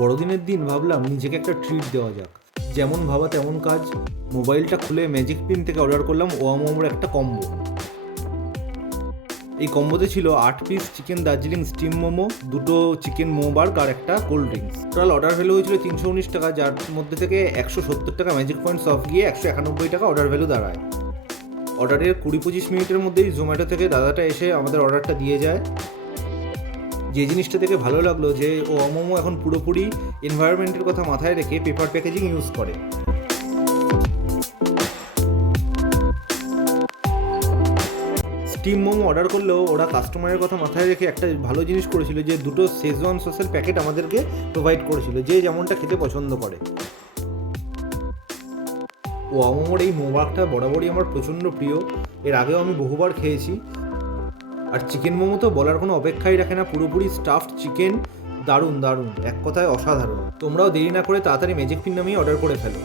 বড়দিনের দিন ভাবলাম নিজেকে একটা ট্রিট দেওয়া যাক। যেমন ভাবা তেমন কাজ, মোবাইলটা খুলে ম্যাজিক পিন থেকে অর্ডার করলাম মোমোর একটা কম্বো। এই কম্বোতে ছিল 8 piece chicken Darjeeling steam momo, 2টো চিকেন মোবার্গ আর একটা cold drinks. Total order value হয়েছিল 319 টাকা, যার মধ্যে থেকে 170 টাকা ম্যাজিক পয়েন্টস অফ গিয়ে 191 টাকা অর্ডার ভ্যালু দাঁড়ায়। অর্ডারের 20-25 মিনিটের মধ্যেই জোম্যাটো থেকে দাদাটা এসে আমাদের অর্ডারটা দিয়ে যায়। যে জিনিসটা থেকে ভালো লাগলো যে মোমো এখন পুরোপুরি এনভায়রনমেন্টের কথা মাথায় রেখে পেপার প্যাকেজিং ইউজ করে। স্টিম মোমো অর্ডার করলেও ওরা কাস্টমারের কথা মাথায় রেখে একটা ভালো জিনিস করেছিল যে 2টো শেজওয়ান সসের প্যাকেট আমাদেরকে প্রোভাইড করেছিল, যে যেমনটা খেতে পছন্দ করে। মোমোর এই মোবাকটা বরাবরই আমার প্রচণ্ড প্রিয়, এর আগেও আমি বহুবার খেয়েছি। আর চিকেন মোমো তো বলার কোনো অপেক্ষাই রাখে না, পুরোপুরি স্টাফড চিকেন, দারুণ দারুণ, এক কথায় অসাধারণ। তোমরাও দেরি না করে তাড়াতাড়ি ম্যাজিক পিন নামিয়ে অর্ডার করে ফেলো।